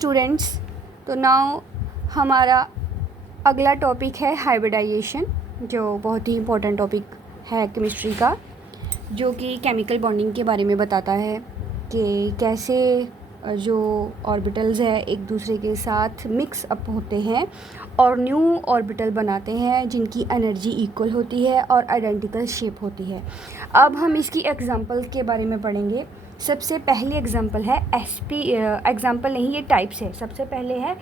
Students, तो now हमारा अगला टॉपिक है हाइब्रिडाइजेशन, जो बहुत ही इम्पोर्टेंट टॉपिक है केमिस्ट्री का, जो कि केमिकल बॉन्डिंग के बारे में बताता है कि कैसे जो ऑर्बिटल्स है एक दूसरे के साथ मिक्स अप होते हैं और न्यू ऑर्बिटल बनाते हैं जिनकी एनर्जी इक्वल होती है और आइडेंटिकल शेप होती है। अब हम इसकी एग्जांपल के बारे में पढ़ेंगे। सबसे पहली एग्जांपल है sp, एग्जांपल नहीं, ये टाइप्स है। सबसे पहले है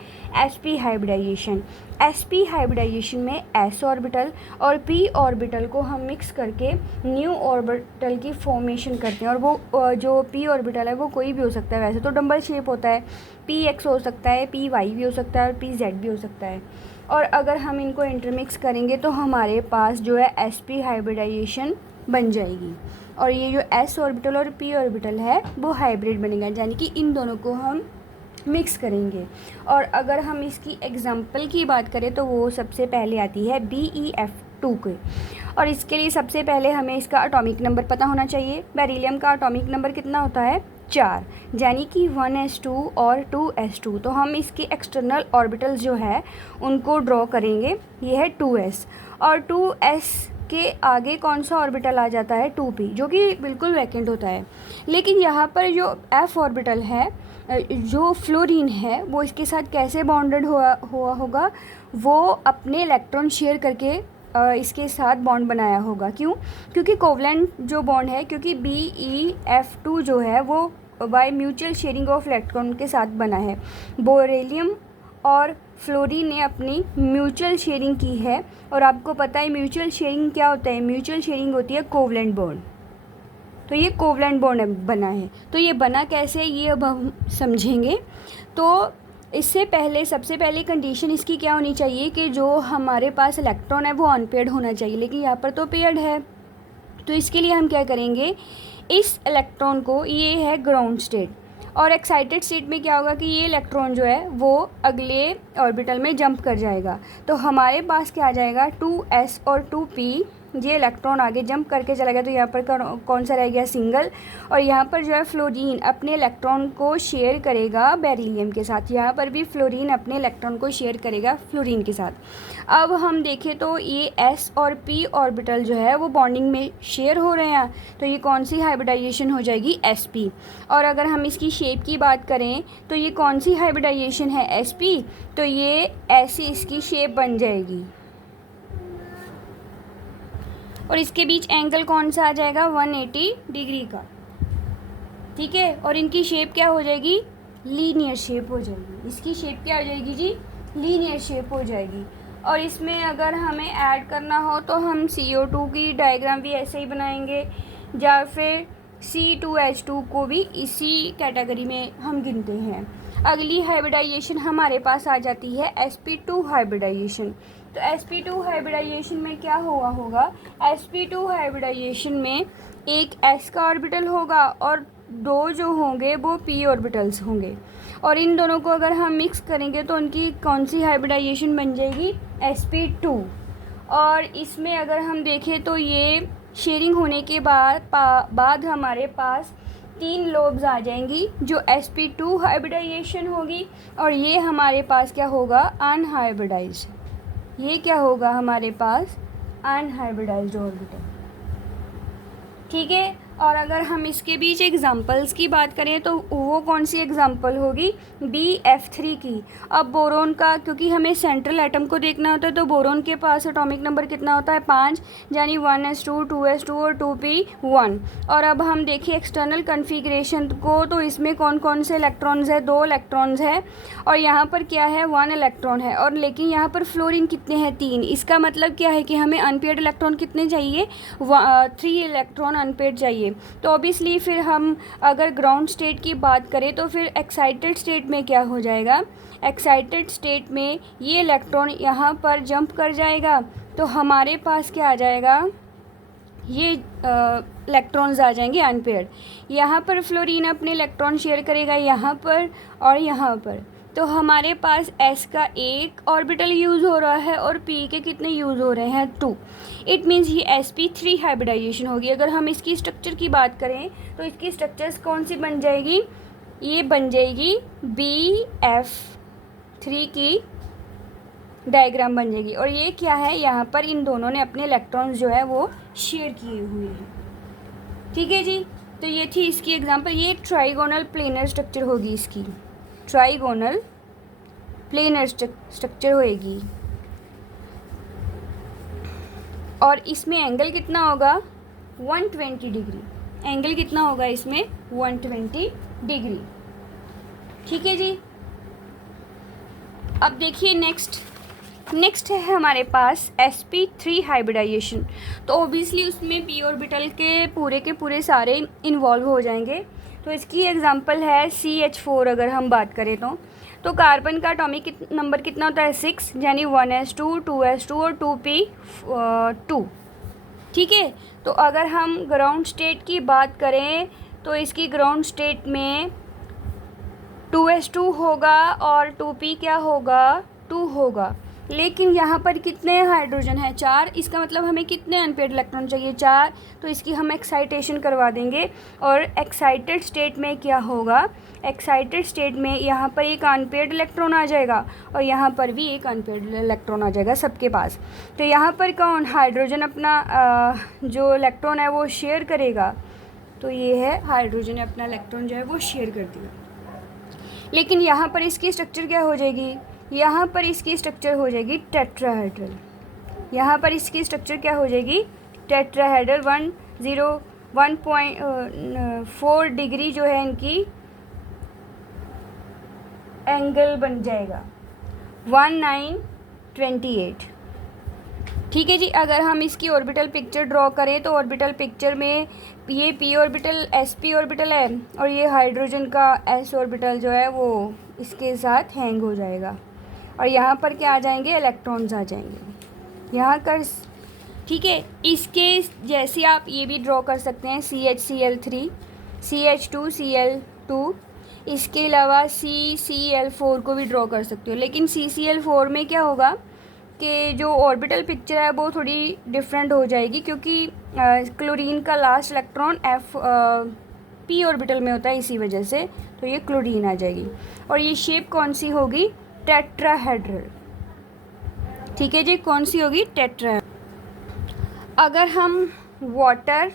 sp हाइब्रिडाइजेशन। sp हाइब्रिडाइजेशन में s ऑर्बिटल और p ऑर्बिटल को हम मिक्स करके न्यू ऑर्बिटल की फॉर्मेशन करते हैं। और वो जो p ऑर्बिटल है वो कोई भी हो सकता है। वैसे तो डबल शेप होता है, px हो सकता है, py भी हो सकता है और pz भी हो सकता है। और अगर हम इनको इंटरमिक्स करेंगे तो हमारे पास जो है sp हाइब्रिडाइजेशन बन जाएगी। और ये जो s ऑर्बिटल और p ऑर्बिटल है वो हाइब्रिड बनेगा, यानी कि इन दोनों को हम मिक्स करेंगे। और अगर हम इसकी एग्जांपल की बात करें तो वो सबसे पहले आती है BeF2 के। और इसके लिए सबसे पहले हमें इसका एटॉमिक नंबर पता होना चाहिए। बेरिलियम का एटॉमिक नंबर कितना होता है? 4, यानी कि 1s2 और 2s2। तो हम इसके एक्सटर्नल ऑर्बिटल्स जो है उनको ड्रॉ करेंगे। ये है 2s, और 2s के आगे कौन सा ऑर्बिटल आ जाता है? 2p, जो कि बिल्कुल वैकेंट होता है। लेकिन यहाँ पर जो f ऑर्बिटल है, जो फ्लोरीन है, वो इसके साथ कैसे बॉन्डेड हुआ होगा? वो अपने इलेक्ट्रॉन शेयर करके इसके साथ बॉन्ड बनाया होगा। क्यों? क्योंकि कोवलेंट जो बॉन्ड है, क्योंकि BeF2 जो है वो by mutual sharing of electron के साथ बना है। बेरिलियम और फ्लोरीन ने अपनी म्यूचुअल शेयरिंग की है। और आपको पता है म्यूचुअल शेयरिंग क्या होता है? म्यूचुअल शेयरिंग होती है कोवलेंट बॉन्ड। तो ये कोवलेंट बॉन्ड बना है। तो ये बना कैसे, ये अब हम समझेंगे। तो इससे पहले सबसे पहले कंडीशन इसकी क्या होनी चाहिए कि जो हमारे पास इलेक्ट्रॉन है वो अनपेयर्ड होना चाहिए, लेकिन यहाँ पर तो पेयर्ड है। तो इसके लिए हम क्या करेंगे, इस इलेक्ट्रॉन को, ये है ग्राउंड स्टेट, और एक्साइटेड स्टेट में क्या होगा कि ये इलेक्ट्रॉन जो है वो अगले ऑर्बिटल में जंप कर जाएगा। तो हमारे पास क्या आ जाएगा? 2s और 2p। ये इलेक्ट्रॉन आगे जंप करके चला गया, तो यहाँ पर कौन सा रह गया? सिंगल। और यहाँ पर जो है फ्लोरीन अपने इलेक्ट्रॉन को शेयर करेगा बेरिलियम के साथ। यहाँ पर भी फ्लोरीन अपने इलेक्ट्रॉन को शेयर करेगा फ्लोरीन के साथ। अब हम देखें तो ये s और p ऑर्बिटल जो है वो बॉन्डिंग में शेयर हो रहे हैं, तो ये कौन सी हाइब्रिडाइजेशन हो जाएगी? sp। और अगर हम इसकी शेप की बात करें तो ये कौन सी हाइब्रिडाइजेशन है? sp। तो ये ऐसी इसकी शेप बन जाएगी। और इसके बीच एंगल कौन सा आ जाएगा? 180 डिग्री का। ठीक है। और इनकी शेप क्या हो जाएगी? लीनियर शेप हो जाएगी। इसकी शेप क्या हो जाएगी जी? लीनियर शेप हो जाएगी। और इसमें अगर हमें ऐड करना हो तो हम CO2 की डायग्राम भी ऐसे ही बनाएंगे, या फिर C2H2 को भी इसी कैटेगरी में हम गिनते हैं। अगली हाइब्रिडाइजेशन हमारे पास आ जाती है sp2 हाइब्रिडाइजेशन। तो sp2 हाइब्रिडाइजेशन में क्या हुआ होगा? sp2 हाइब्रिडाइजेशन में एक s का ऑर्बिटल होगा और दो जो होंगे वो p ऑर्बिटल्स होंगे। और इन दोनों को अगर हम मिक्स करेंगे तो उनकी कौन सी हाइब्रिडाइजेशन बन जाएगी? sp2। और इसमें अगर हम देखें तो ये शेयरिंग होने के बाद हमारे पास 3 लोब्स आ जाएंगी, जो sp2 हाइब्रिडाइजेशन होगी। और ये हमारे पास क्या होगा? अनहाइब्रिडाइज्ड। ये क्या होगा हमारे पास? Unhybridised orbital. ठीक है। और अगर हम इसके बीच एग्जांपल्स की बात करें तो वो कौन सी एग्जांपल होगी? BF3 की। अब बोरोन का, क्योंकि हमें सेंट्रल एटम को देखना होता है, तो बोरोन के पास एटॉमिक नंबर कितना होता है? 5, यानी 1s2, 2s2 और 2p1। और अब हम देखिए एक्सटर्नल कन्फिग्रेशन को, तो इसमें कौन कौन से इलेक्ट्रॉन्स है? 2 इलेक्ट्रॉन्स है। और यहाँ पर क्या है? 1 इलेक्ट्रॉन है। और लेकिन यहाँ पर फ्लोरीन कितने हैं? 3। इसका मतलब क्या है कि हमें अनपेयर्ड इलेक्ट्रॉन कितने चाहिए? 3 इलेक्ट्रॉन अनपेयर्ड चाहिए। तो ऑब्वियसली फिर हम अगर ग्राउंड स्टेट की बात करें तो फिर एक्साइटेड स्टेट में क्या हो जाएगा? एक्साइटेड स्टेट में ये इलेक्ट्रॉन यहाँ पर जंप कर जाएगा, तो हमारे पास क्या आ जाएगा? ये इलेक्ट्रॉन्स आ जाएंगे अनपेयर्ड। यहाँ पर फ्लोरीन अपने इलेक्ट्रॉन शेयर करेगा यहाँ पर और यहाँ पर। तो हमारे पास s का एक ऑर्बिटल यूज़ हो रहा है और p के कितने यूज़ हो रहे हैं? 2। इट मीन्स ये sp3 हाइब्रिडाइजेशन होगी। अगर हम इसकी स्ट्रक्चर की बात करें तो इसकी स्ट्रक्चर्स कौन सी बन जाएगी? ये बन जाएगी BF3 की डायग्राम बन जाएगी। और ये क्या है, यहाँ पर इन दोनों ने अपने इलेक्ट्रॉन्स जो है वो शेयर किए हुए हैं। ठीक है जी, तो ये थी इसकी एग्जांपल। ये ट्राइगोनल प्लेनर स्ट्रक्चर होगी, इसकी ट्राइगोनल प्लेनर स्ट्रक्चर होएगी। और इसमें एंगल कितना होगा, 120 डिग्री। एंगल कितना होगा इसमें, 120 डिग्री। ठीक है जी। अब देखिए नेक्स्ट है हमारे पास sp3 हाइब्रिडाइजेशन। तो ओबियसली उसमें p ऑर्बिटल के पूरे सारे इन्वॉल्व हो जाएंगे। तो इसकी एग्जांपल है CH4। अगर हम बात करें तो कार्बन का एटॉमिक नंबर कितना होता है, 6, यानी 1s2 2s2 और 2p2। ठीक है। तो अगर हम ग्राउंड स्टेट की बात करें तो इसकी ग्राउंड स्टेट में 2s2 होगा और 2p क्या होगा, 2 होगा। लेकिन यहाँ पर कितने हाइड्रोजन है, 4। इसका मतलब हमें कितने अनपेयर्ड इलेक्ट्रॉन चाहिए, 4। तो इसकी हम एक्साइटेशन करवा देंगे। और एक्साइटेड स्टेट में क्या होगा, एक्साइटेड स्टेट में यहाँ पर एक अनपेयर्ड इलेक्ट्रॉन आ जाएगा और यहाँ पर भी एक अनपेयर्ड इलेक्ट्रॉन आ जाएगा सबके पास। तो यहाँ पर कौन, हाइड्रोजन अपना जो इलेक्ट्रॉन है वो शेयर करेगा। तो ये है हाइड्रोजन ने अपना इलेक्ट्रॉन जो है वो शेयर कर दिया। लेकिन यहाँ पर इसकी स्ट्रक्चर क्या हो जाएगी, यहाँ पर इसकी स्ट्रक्चर हो जाएगी टेट्राहेड्रल। यहाँ पर इसकी स्ट्रक्चर क्या हो जाएगी, टेट्राहेड्रल। 1.4 डिग्री जो है इनकी एंगल बन जाएगा, 1928। ठीक है जी। अगर हम इसकी ऑर्बिटल पिक्चर ड्रॉ करें तो ऑर्बिटल पिक्चर में ये p ऑर्बिटल sp ऑर्बिटल है और ये हाइड्रोजन का s ऑर्बिटल जो है वो इसके साथ हैंग हो जाएगा। और यहाँ पर क्या आ जाएंगे, इलेक्ट्रॉन्स आ जाएंगे यहाँ कर। ठीक है। इसके जैसे आप ये भी ड्रॉ कर सकते हैं, CHCl3 CH2Cl2। इसके अलावा CCl4 को भी ड्रॉ कर सकते हो। लेकिन CCl4 में क्या होगा कि जो ऑर्बिटल पिक्चर है वो थोड़ी डिफरेंट हो जाएगी, क्योंकि क्लोरीन का लास्ट इलेक्ट्रॉन p ऑर्बिटल में होता है, इसी वजह से तो ये क्लोरीन आ जाएगी। और ये शेप कौन सी होगी, टेट्राहेड्रल। ठीक है जी, कौन सी होगी, टेट्रा। अगर हम वाटर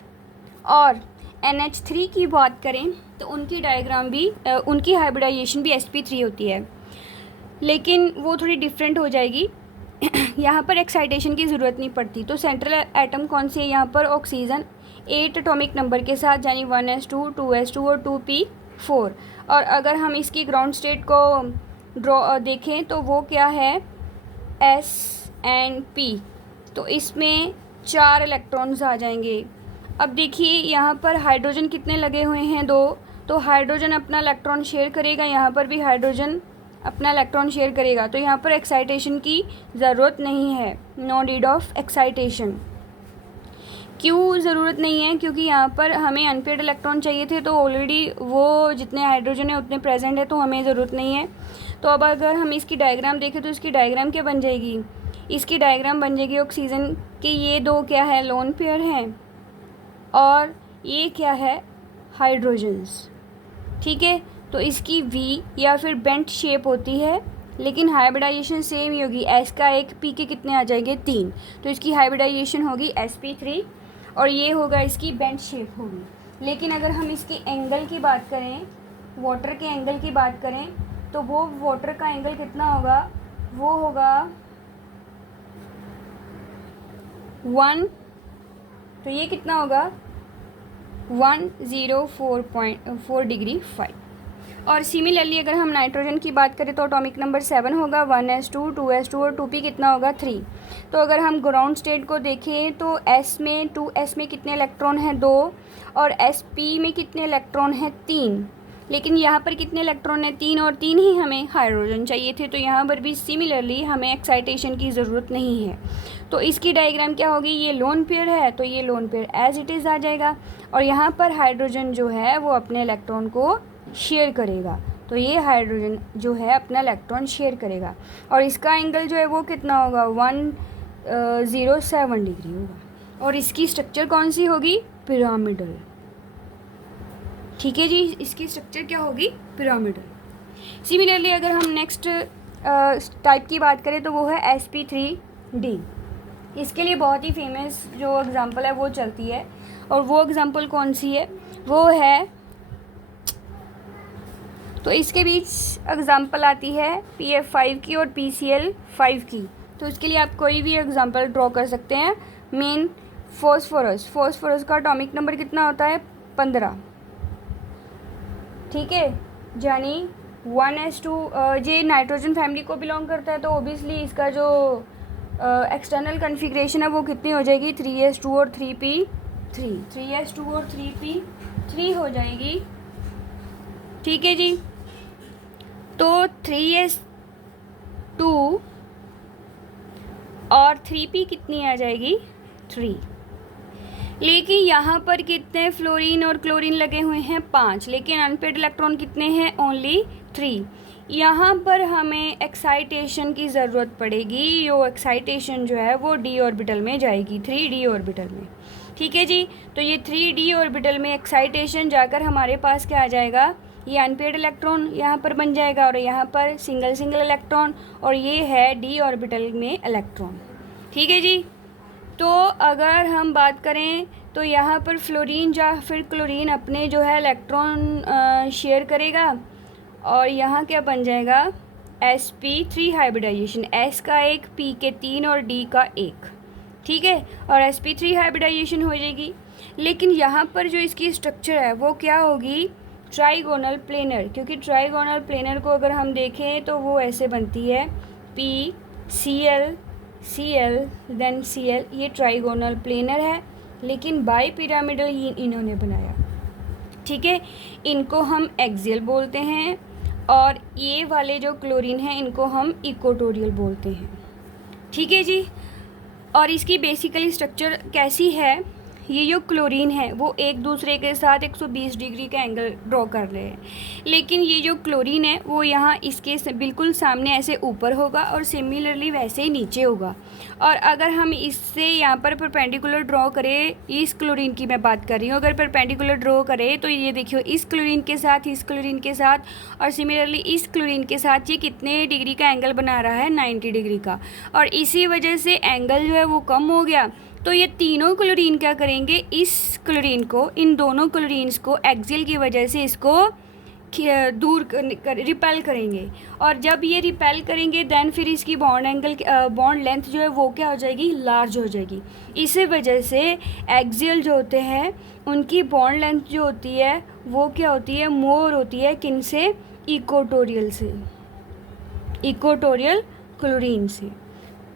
और NH3 की बात करें तो उनकी डायग्राम भी उनकी हाइब्रिडाइजेशन भी sp3 होती है, लेकिन वो थोड़ी डिफरेंट हो जाएगी। यहाँ पर एक्साइटेशन की ज़रूरत नहीं पड़ती। तो सेंट्रल एटम कौन सी है यहाँ पर, ऑक्सीजन 8 एटॉमिक नंबर के साथ, यानी 1s2 2s2 और 2p4। और अगर हम इसकी ग्राउंड स्टेट को ड्रॉ देखें तो वो क्या है, S&P। तो इसमें 4 इलेक्ट्रॉन्स आ जाएंगे। अब देखिए यहाँ पर हाइड्रोजन कितने लगे हुए हैं, 2। तो हाइड्रोजन अपना इलेक्ट्रॉन शेयर करेगा, यहाँ पर भी हाइड्रोजन अपना इलेक्ट्रॉन शेयर करेगा। तो यहाँ पर एक्साइटेशन की ज़रूरत नहीं है, नो नीड ऑफ एक्साइटेशन। क्यों ज़रूरत नहीं है, क्योंकि यहाँ पर हमें अनपेयर्ड इलेक्ट्रॉन चाहिए थे, तो ऑलरेडी वो जितने हाइड्रोजन है उतने प्रेजेंट है, तो हमें ज़रूरत नहीं है। तो अब अगर हम इसकी डायग्राम देखें तो इसकी डायग्राम क्या बन जाएगी, इसकी डायग्राम बन जाएगी ऑक्सीजन के ये 2 क्या है, लोन पेयर हैं, और ये क्या है, हाइड्रोजन्स। ठीक है। तो इसकी V या फिर बेंट शेप होती है, लेकिन हाइब्रिडाइजेशन सेम ही होगी। S का 1, P के कितने आ जाएंगे, 3। तो इसकी हाइब्रिडाइजेशन होगी sp3 और ये होगा इसकी बेंट शेप होगी। लेकिन अगर हम इसके एंगल की बात करें, वाटर के एंगल की बात करें, तो वो वाटर का एंगल कितना होगा, वो होगा 1। तो ये कितना होगा, 104.4 डिग्री 5। और सिमिलरली अगर हम नाइट्रोजन की बात करें तो एटॉमिक नंबर 7 होगा, 1s2 2s2 और 2p कितना होगा, 3। तो अगर हम ग्राउंड स्टेट को देखें तो S में 2s में कितने इलेक्ट्रॉन हैं, 2। और sp में कितने इलेक्ट्रॉन हैं, 3। लेकिन यहाँ पर कितने इलेक्ट्रॉन हैं, 3, और 3 ही हमें हाइड्रोजन चाहिए थे। तो यहाँ पर भी सिमिलरली हमें एक्साइटेशन की ज़रूरत नहीं है। तो इसकी डायग्राम क्या होगी, ये लोन पेयर है तो ये lone pair as it is आ जाएगा। और यहाँ पर हाइड्रोजन जो है वो अपने इलेक्ट्रॉन को शेयर करेगा। तो ये हाइड्रोजन जो है अपना इलेक्ट्रॉन शेयर करेगा और इसका एंगल जो है वो कितना होगा, 107 डिग्री होगा। और इसकी स्ट्रक्चर कौन सी होगी, पिरामिडल। ठीक है जी, इसकी स्ट्रक्चर क्या होगी, पिरामिडल। सिमिलरली अगर हम नेक्स्ट टाइप की बात करें तो वो है sp3d। इसके लिए बहुत ही फेमस जो एग्ज़ाम्पल है वो चलती है, और वो एग्ज़ाम्पल कौन सी है, वो है, तो इसके बीच एग्ज़ाम्पल आती है pf5 की और pcl5 की। तो इसके लिए आप कोई भी एग्ज़ाम्पल ड्रॉ कर सकते हैं। मेन फॉस्फोरस का एटॉमिक नंबर कितना होता है, 15। ठीक है, यानी 1s2, ये नाइट्रोजन फैमिली को बिलोंग करता है, तो ओबियसली इसका जो एक्सटर्नल कन्फिग्रेशन है वो कितनी हो जाएगी, 3s2 और 3p3, 3s2 और 3p3 हो जाएगी। ठीक है जी, तो 3s2 और 3p कितनी आ जाएगी, 3। लेकिन यहाँ पर कितने फ्लोरीन और क्लोरीन लगे हुए हैं, 5, लेकिन अनपेड इलेक्ट्रॉन कितने हैं, ओनली 3। यहाँ पर हमें एक्साइटेशन की ज़रूरत पड़ेगी, यो एक्साइटेशन जो है वो d ऑर्बिटल में जाएगी, 3d ऑर्बिटल में। ठीक है जी, तो ये 3d ऑर्बिटल में एक्साइटेशन जाकर हमारे पास क्या आ जाएगा, ये अनपेड इलेक्ट्रॉन यहाँ पर बन जाएगा, और यहाँ पर सिंगल इलेक्ट्रॉन, और ये है d ऑर्बिटल में इलेक्ट्रॉन। ठीक है जी, तो अगर हम बात करें तो यहाँ पर फ्लोरीन या फिर क्लोरीन अपने जो है इलेक्ट्रॉन शेयर करेगा, और यहाँ क्या बन जाएगा, sp3 हाइब्रिडाइजेशन, s का 1, p के 3 और d का 1। ठीक है, और sp3 हाइब्रिडाइजेशन हो जाएगी। लेकिन यहाँ पर जो इसकी स्ट्रक्चर है वो क्या होगी, ट्राइगोनल प्लेनर, क्योंकि ट्राइगोनल प्लेनर को अगर हम देखें तो वो ऐसे बनती है, pCl Cl देन Cl, ये ट्राइगोनल प्लेनर है, लेकिन बाई पिरामिडल ये इन्होंने बनाया। ठीक है, इनको हम एक्सियल बोलते हैं, और ये वाले जो क्लोरीन हैं इनको हम इक्वेटोरियल बोलते हैं। ठीक है जी, और इसकी बेसिकली स्ट्रक्चर कैसी है, ये जो क्लोरीन है वो एक दूसरे के साथ 120 डिग्री का एंगल ड्रॉ कर रहे हैं, लेकिन ये जो क्लोरीन है वो यहाँ इसके बिल्कुल सामने ऐसे ऊपर होगा, और सिमिलरली वैसे ही नीचे होगा। और अगर हम इससे यहाँ पर परपेंडिकुलर ड्रॉ करें, इस क्लोरीन की मैं बात कर रही हूँ, अगर परपेंडिकुलर ड्रॉ करें तो ये देखियो, इस क्लोरीन के साथ, इस क्लोरीन के साथ, और सिमिलरली इस क्लोरीन के साथ ये कितने डिग्री का एंगल बना रहा है, 90 डिग्री का, और इसी वजह से एंगल जो है वो कम हो गया। तो ये तीनों क्लोरीन क्या करेंगे, इस क्लोरीन को, इन दोनों क्लोरीन्स को एक्सियल की वजह से इसको दूर रिपेल करेंगे, और जब ये रिपेल करेंगे देन फिर इसकी बॉन्ड लेंथ जो है वो क्या हो जाएगी, लार्ज हो जाएगी। इसी वजह से एक्सियल जो होते हैं उनकी बॉन्ड लेंथ जो होती है वो क्या होती है, मोर होती है, किन से, इक्वेटोरियल से, इक्वेटोरियल क्लोरीन से।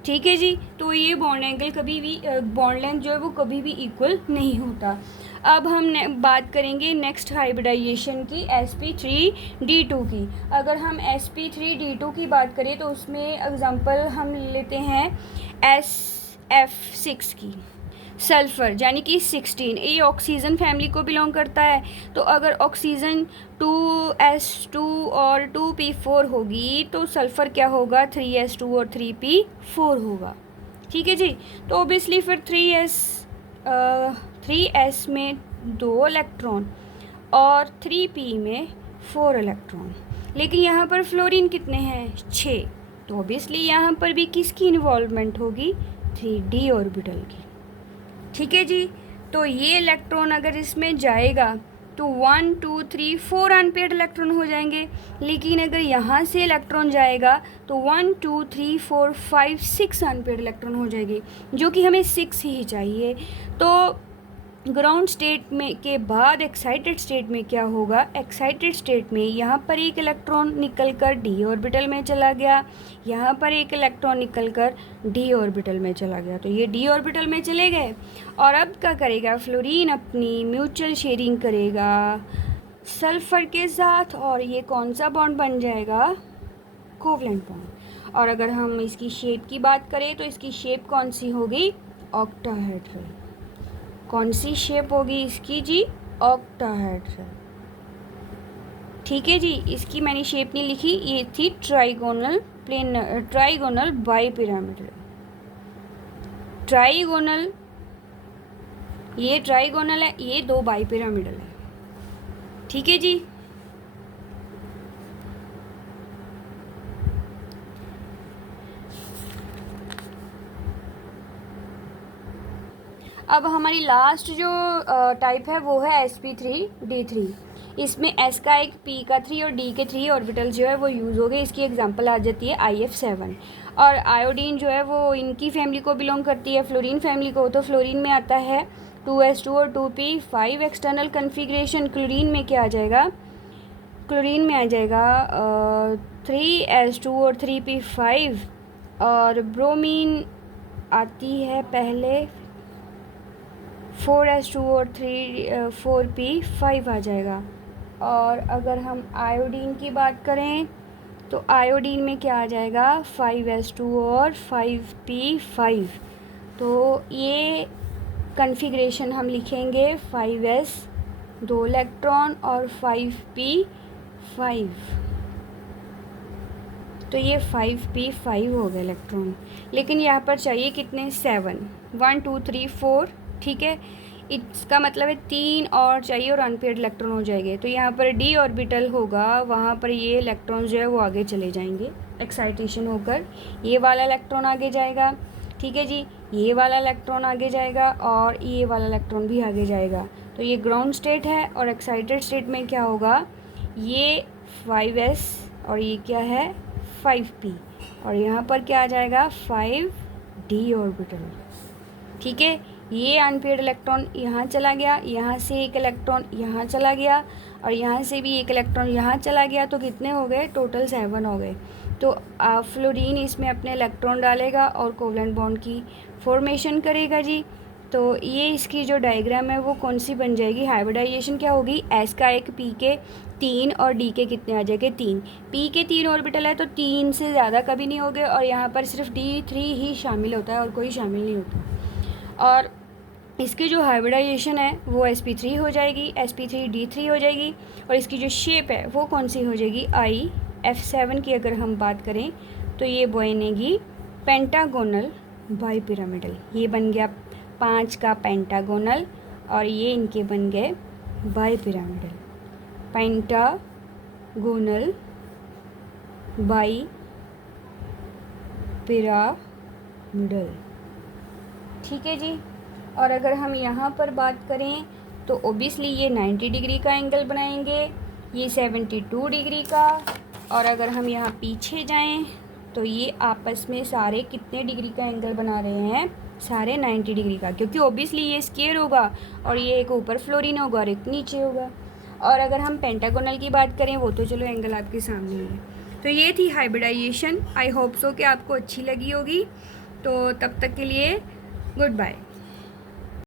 ठीक है जी, तो ये बॉन्ड एंगल कभी भी, बॉन्ड लेंथ जो है वो कभी भी इक्वल नहीं होता। अब हम बात करेंगे नेक्स्ट हाइब्रिडाइजेशन की, sp3d2 की। अगर हम sp3d2 की बात करें तो उसमें एग्जांपल हम लेते हैं sf6 की, सल्फ़र यानी कि 16, ये ऑक्सीजन फैमिली को बिलोंग करता है। तो अगर ऑक्सीजन 2s2 और 2p4 होगी तो सल्फ़र क्या होगा, 3s2 और 3p4 होगा। ठीक है जी, तो ओबियसली फिर 3s में 2 इलेक्ट्रॉन और 3p में 4 इलेक्ट्रॉन, लेकिन यहाँ पर फ्लोरीन कितने हैं, 6, तो ओबियसली यहाँ पर भी किसकी इन्वॉल्वमेंट होगी, 3d ऑर्बिटल की। ठीक है जी, तो ये इलेक्ट्रॉन अगर इसमें जाएगा तो 1 2 3 4 अनपेड इलेक्ट्रॉन हो जाएंगे, लेकिन अगर यहाँ से इलेक्ट्रॉन जाएगा तो 1 2 3 4 5 6 अनपेड इलेक्ट्रॉन हो जाएगी, जो कि हमें 6 ही चाहिए। तो ग्राउंड स्टेट में के बाद एक्साइटेड स्टेट में क्या होगा, एक्साइटेड स्टेट में यहाँ पर एक इलेक्ट्रॉन निकलकर डी ऑर्बिटल में चला गया, यहाँ पर एक इलेक्ट्रॉन निकलकर डी ऑर्बिटल में चला गया, तो ये डी ऑर्बिटल में चले गए। और अब क्या करेगा, फ्लोरीन अपनी म्यूचुअल शेयरिंग करेगा सल्फ़र के साथ, और ये कौन सा बॉन्ड बन जाएगा, कोवलेंट बॉन्ड। और अगर हम इसकी शेप की बात करें तो इसकी शेप कौन सी होगी, ऑक्टाहेड्रल। कौन सी शेप होगी इसकी जी, ऑक्टाहेड्रल। ठीक है जी, इसकी मैंने शेप नहीं लिखी, ये थी ट्राइगोनल ट्राइगोनल बाईपिरामिडल। ट्राइगोनल, ये ट्राइगोनल है, ये 2 बाईपिरामिडल है। ठीक है जी। अब हमारी लास्ट जो टाइप है वो है sp3d3। इसमें s का एक, p का 3 और d के 3 ऑर्बिटल जो है वो यूज़ हो गए। इसकी एग्जांपल आ जाती है IF7। और आयोडीन जो है वो इनकी फैमिली को बिलोंग करती है, फ्लोरीन फैमिली को। तो फ्लोरीन में आता है 2s2 और 2p 5 एक्सटर्नल कन्फिग्रेशन। क्लोरीन में क्या आ जाएगा, क्लोरीन में आ जाएगा 3s2 और 3p5। और ब्रोमीन आती है पहले 4s2 और 4p5 आ जाएगा। और अगर हम आयोडीन की बात करें तो आयोडीन में क्या आ जाएगा 5s2 और 5p5। तो ये कन्फिग्रेशन हम लिखेंगे 5s 2 इलेक्ट्रॉन और 5p5। तो ये 5p5 हो गए इलेक्ट्रॉन। लेकिन यहाँ पर चाहिए कितने, 7, 1 2 3 4। ठीक है, इसका मतलब है 3 और चाहिए और अनपेयर्ड इलेक्ट्रॉन हो जाएंगे। तो यहाँ पर d ऑर्बिटल होगा, वहाँ पर ये इलेक्ट्रॉन जो है वो आगे चले जाएंगे एक्साइटेशन होकर। ये वाला इलेक्ट्रॉन आगे जाएगा, ठीक है जी, ये वाला इलेक्ट्रॉन आगे जाएगा और ये वाला इलेक्ट्रॉन भी आगे जाएगा। तो ये ग्राउंड स्टेट है। और एक्साइटेड स्टेट में क्या होगा, ये 5s और ये क्या है 5p। और यहाँ पर क्या आ जाएगा 5d ऑर्बिटल। ठीक है, ये अनपेयर्ड इलेक्ट्रॉन यहाँ चला गया, यहाँ से एक इलेक्ट्रॉन यहाँ चला गया और यहाँ से भी एक इलेक्ट्रॉन यहाँ चला गया। तो कितने हो गए, टोटल 7 हो गए। तो फ्लोरीन इसमें अपने इलेक्ट्रॉन डालेगा और कोवलेंट बॉन्ड की फॉर्मेशन करेगा जी। तो ये इसकी जो डायग्राम है वो कौन सी बन जाएगी, हाइब्रिडाइजेशन क्या होगी, S का एक, P के 3 और D के कितने आ जाएंगे 3। P के 3 ऑर्बिटल है तो 3 से ज़्यादा कभी नहीं होंगे और यहाँ पर सिर्फ D3 ही शामिल होता है और कोई शामिल नहीं होता। और इसकी जो हाइब्रिडाइजेशन है वो sp3 हो जाएगी, sp3d3 हो जाएगी। और इसकी जो शेप है वो कौन सी हो जाएगी, IF7 की अगर हम बात करें तो ये बनेगी पेंटागोनल बाईपिरामिडल। ये बन गया 5 का पेंटागोनल और ये इनके बन गए बाईपिरामिडल, पेंटागोनल बाईपिरामिडल। ठीक है जी। और अगर हम यहाँ पर बात करें तो ओबियसली ये 90 डिग्री का एंगल बनाएंगे, ये 72 डिग्री का। और अगर हम यहाँ पीछे जाएं तो ये आपस में सारे कितने डिग्री का एंगल बना रहे हैं, सारे 90 डिग्री का, क्योंकि ओबियसली ये स्क्वायर होगा और ये एक ऊपर फ्लोरीन होगा और एक नीचे होगा। और अगर हम पेंटागोनल की बात करें वो तो चलो एंगल आपके सामने है। तो ये थी हाइब्रिडाइजेशन। आई होप सो कि आपको अच्छी लगी होगी। तो तब तक के लिए गुड बाय।